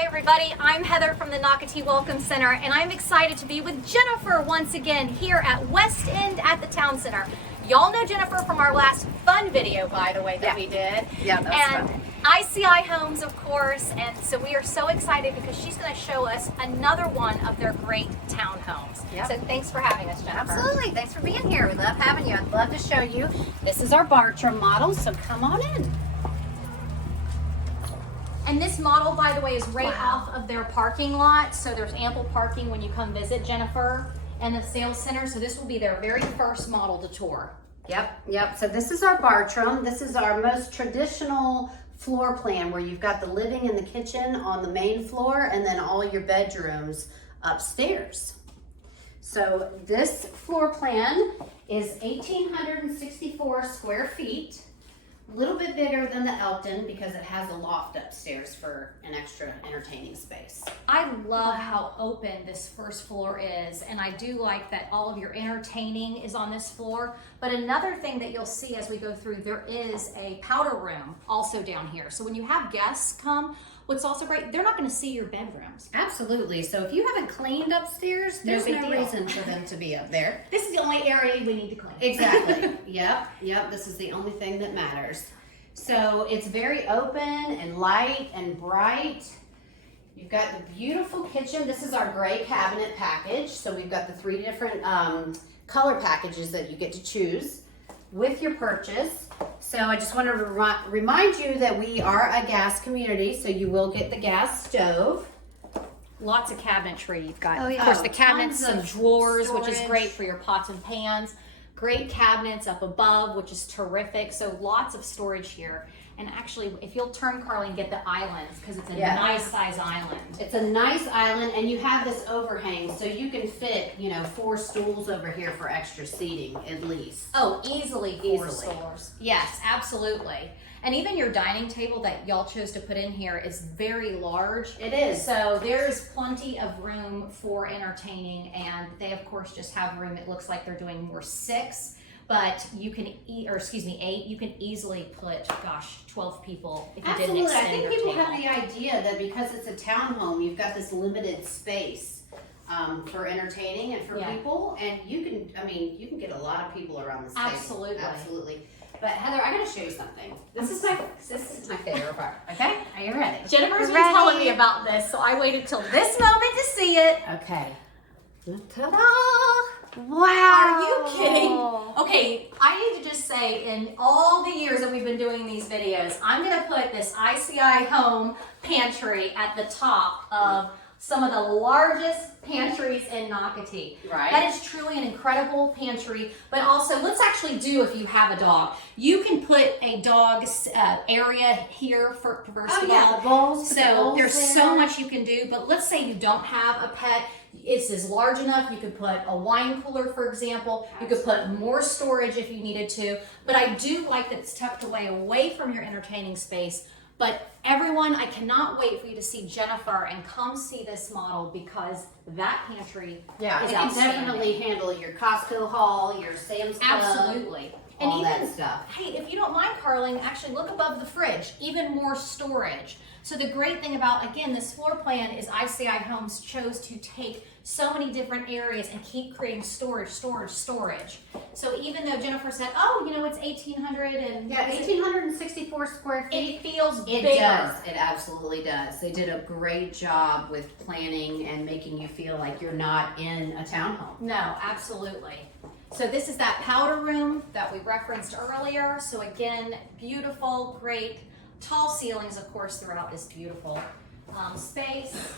Hi everybody, I'm Heather from the Nocatee Welcome Center, and I'm excited to be with Jennifer once again here at West End at the Town Center. Y'all know Jennifer from our last fun video, by the way, that we did. Yeah, that was fun. ICI Homes, of course, and so we are so excited because she's going to show us another one of their great townhomes. Yep. So thanks for having us, Jennifer. Absolutely, thanks for being here. We love having you. I'd love to show you. This is our Bartram model, so come on in. And this model, by the way, is right off of their parking lot, so there's ample parking when you come visit Jennifer and the sales center. So this will be their very first model to tour. Yep. So this is our Bartram. This is our most traditional floor plan where you've got the living and the kitchen on the main floor and then all your bedrooms upstairs. So this floor plan is 1,864 square feet. A little bit bigger than the Elton because it has a loft upstairs for an extra entertaining space. I love how open this first floor is, and I do like that all of your entertaining is on this floor. But another thing that you'll see as we go through, there is a powder room also down here. So when you have guests come, what's also great, they're not going to see your bedrooms. Absolutely. So if you haven't cleaned upstairs, there's big no deal. reason for them to be up there. This is the only area we need to clean. Exactly. Yep. This is the only thing that matters. So it's very open and light and bright. You've got the beautiful kitchen. This is our gray cabinet package. So we've got the 3 different color packages that you get to choose with your purchase. So I just want to remind you that we are a gas community, so you will get the gas stove. Lots of cabinetry. You've got, Oh, yeah. of course, the cabinets, Tons some of drawers, which is storage. great for your pots and pans. Great cabinets up above, which is terrific. So lots of storage here. And actually, if you'll turn, Carly, and get the islands, because it's a nice size island. It's a nice island, and you have this overhang, so you can fit, 4 stools over here for extra seating at least. Oh, easily 4 stools. Yes, absolutely. And even your dining table that y'all chose to put in here is very large. It is. So there's plenty of room for entertaining, and they of course just have room. It looks like they're doing more 6, but you can 8. You can easily put, 12 people if you Absolutely. didn't I extend think your people table. have the idea that because it's a townhome, you've got this limited space for entertaining and for people, and you can get a lot of people around this table. Absolutely. But Heather, I gotta show you something. This is my favorite part. Okay, are you ready? Jennifer's been telling me about this, so I waited till this moment to see it. Okay. Ta-da! Wow. Are you kidding? Okay, I need to just say, in all the years that we've been doing these videos, I'm going to put this ICI home pantry at the top of some of the largest pantries in Nocatee. Right. That is truly an incredible pantry, but also let's actually do, if you have a dog, you can put a dog's area here for first of all. The bowls. So there's so much you can do, but let's say you don't have a pet. It's as large enough. You could put a wine cooler, for example. You could put more storage if you needed to. But I do like that it's tucked away from your entertaining space. But everyone, I cannot wait for you to see Jennifer and come see this model, because that pantry is it can outstanding. definitely handle your Costco haul, your Sam's Club. Absolutely. All And that even, stuff. hey, if you don't mind, Carling, actually look above the fridge, even more storage. So the great thing about, again, this floor plan is ICI Homes chose to take so many different areas and keep creating storage. So even though Jennifer said, it's 1,800 and 1,864 square feet. it feels It bigger. does. It absolutely does. They did a great job with planning and making you feel like you're not in a townhome. No, absolutely. So this is that powder room that we referenced earlier. So again, beautiful, great, tall ceilings, of course, throughout this beautiful space.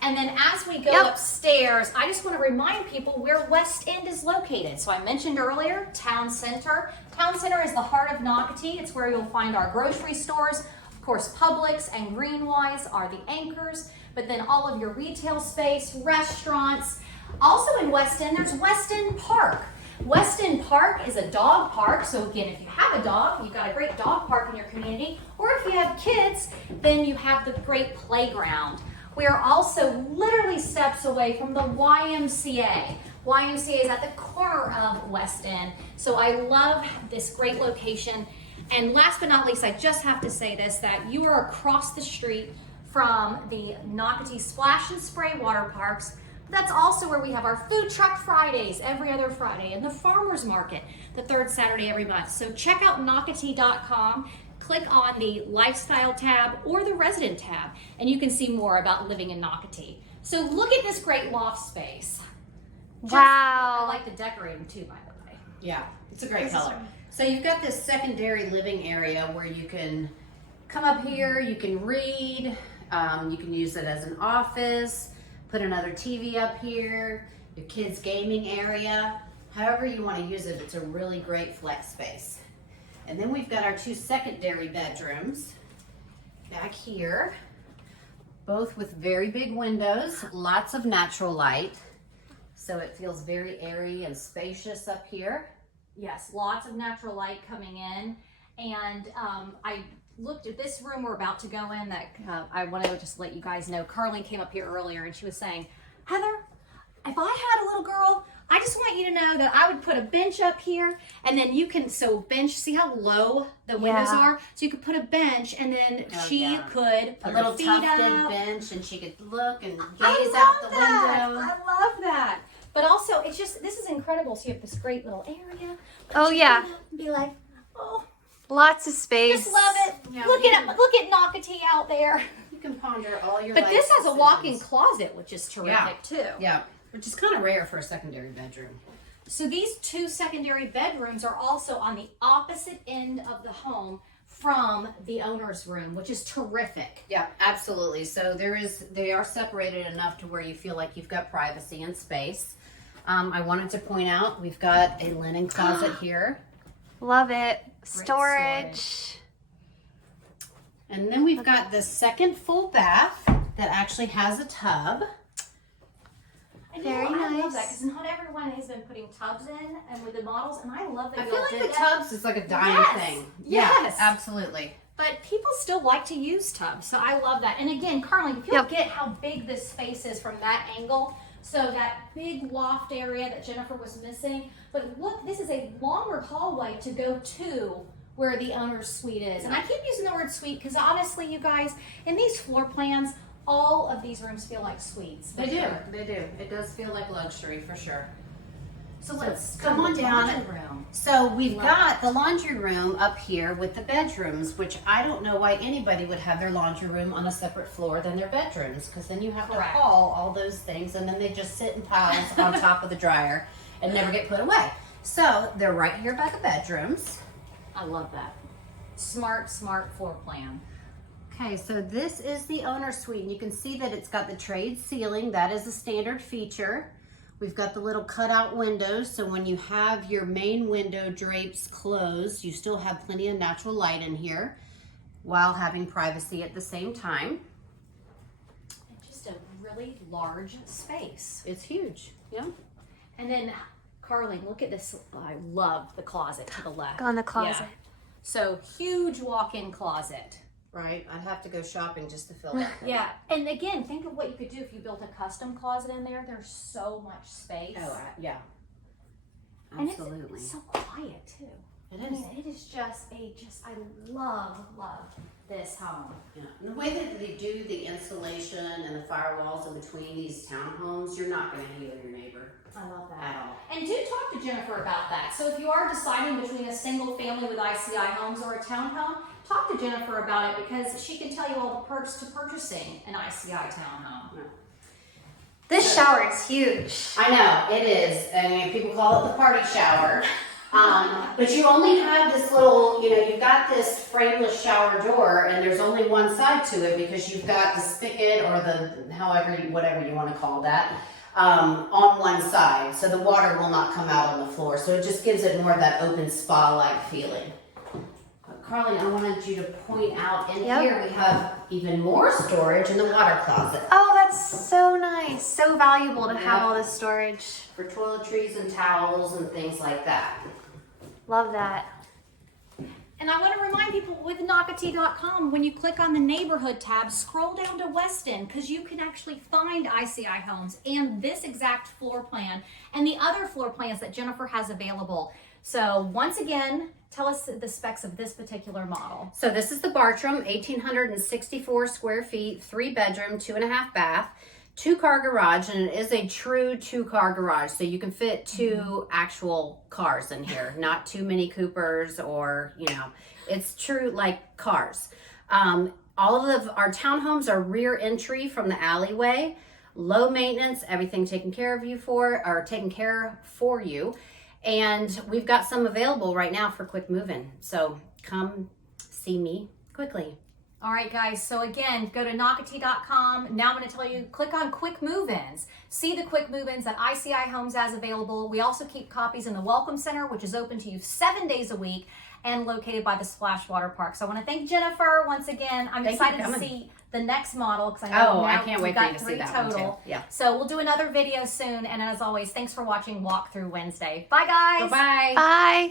And then as we go upstairs, I just want to remind people where West End is located. So I mentioned earlier, Town Center. Town Center is the heart of Nocatee. It's where you'll find our grocery stores. Of course, Publix and Greenwise are the anchors, but then all of your retail space, restaurants. Also in West End, there's West End Park. West End Park is a dog park. So again, if you have a dog, you've got a great dog park in your community. Or if you have kids, then you have the great playground. We are also literally steps away from the YMCA. YMCA is at the corner of West End. So I love this great location. And last but not least, I just have to say this, that you are across the street from the Nocatee Splash and Spray water parks. That's also where we have our food truck Fridays every other Friday, and the farmers market the third Saturday every month. So check out Nocatee.com, click on the lifestyle tab or the resident tab, and you can see more about living in Nocatee. So look at this great loft space. I like the decorating too, by the way. Yeah, it's a great color. So you've got this secondary living area where you can come up here, you can read, you can use it as an office, put another TV up here, your kids' gaming area, however you want to use it. It's a really great flex space. And then we've got our 2 secondary bedrooms back here, both with very big windows, lots of natural light. So it feels very airy and spacious up here. Yes, lots of natural light coming in. And I looked at this room we're about to go in that I want to just let you guys know. Carly came up here earlier and she was saying, Heather, if I had a little girl, I just want you to know that I would put a bench up here, and then you can, so bench, see how low the windows are? So you could put a bench, and then she could put a little her feet tufted up. bench, and she could look and gaze out the window. I love that. But also, it's just, this is incredible. So you have this great little area. Oh yeah. Be like, oh, Lots of space. just love it. Yeah, look at Nocatee out there. You can ponder all your But life this has a walk-in decisions. closet, which is terrific too. Yeah, which is kind of rare for a secondary bedroom. So these 2 secondary bedrooms are also on the opposite end of the home from the owner's room, which is terrific. Yeah, absolutely. So they are separated enough to where you feel like you've got privacy and space. I wanted to point out we've got a linen closet here. Love it. storage. And then we've got the second full bath that actually has a tub. Very I love nice. that because not everyone has been putting tubs in and with the models, and I love that I you feel all like did the that. tubs is like a dying Yes, thing. yes. Yeah, absolutely. But people still like to use tubs, so I love that. And again, Carly, if you Yep. get how big this space is from that angle, so that big loft area that Jennifer was missing, but look, this is a longer hallway to go to where the owner's suite is. And I keep using the word suite because honestly, you guys, in these floor plans, all of these rooms feel like suites. They do. They do. It does feel like luxury for sure. So let's come go on to the down. laundry room. So we've Love got the laundry room up here with the bedrooms, which I don't know why anybody would have their laundry room on a separate floor than their bedrooms, because then you have Correct. to haul all those things and then they just sit in piles on top of the dryer and never get put away. So they're right here by the bedrooms. I love that. Smart floor plan. Okay, so this is the owner suite, and you can see that it's got the trade ceiling. That is a standard feature. We've got the little cutout windows, so when you have your main window drapes closed, you still have plenty of natural light in here while having privacy at the same time. Just a really large space. It's huge, yeah. And then, Carly, look at this. I love the closet to the left. Go in the closet. Yeah. So huge walk-in closet. Right, I'd have to go shopping just to fill that. Yeah, and again, think of what you could do if you built a custom closet in there. There's so much space. Oh, yeah. And Absolutely. it's so quiet too. It I is. mean, it is just I love this home. Yeah. And the way that they do the insulation and the firewalls in between these townhomes, you're not going to hear your neighbor I love that. at all. And do talk to Jennifer about that. So if you are deciding between a single family with ICI homes or a townhome, talk to Jennifer about it because she can tell you all the perks to purchasing an ICI townhome. This shower is huge. I know, it is. I mean, people call it the party shower. But you only have this little, you've got this frameless shower door and there's only one side to it because you've got the spigot or whatever you want to call that, on one side. So the water will not come out on the floor. So it just gives it more of that open spa-like feeling. But Carly, I wanted you to point out in Yep. here we have even more storage in the water closet. Oh, that's so nice. So valuable to have Yeah. all this storage. For toiletries and towels and things like that. Love that. And I want to remind people with Nocatee.com, when you click on the neighborhood tab, scroll down to West End because you can actually find ICI homes and this exact floor plan and the other floor plans that Jennifer has available. So once again, tell us the specs of this particular model. So this is the Bartram, 1,864 square feet, 3-bedroom, 2.5 bath, 2-car garage, and it is a true 2-car garage. So you can fit 2 actual cars in here, not too many Coopers or, you know, it's true like cars. All of our townhomes are rear entry from the alleyway, low maintenance, everything taken care of for you. And we've got some available right now for quick move-in. So come see me quickly. All right, guys, so again, go to Nocatee.com. Now I'm going to tell you, click on quick move-ins. See the quick move-ins that ICI Homes has available. We also keep copies in the Welcome Center, which is open to you 7 days a week and located by the Splash Water Park. So I want to thank Jennifer once again. I'm excited to see the next model because I know I can't wait for you to see three that total. one too. Yeah. So we'll do another video soon. And as always, thanks for watching Walk Through Wednesday. Bye, guys. Bye-bye. Bye.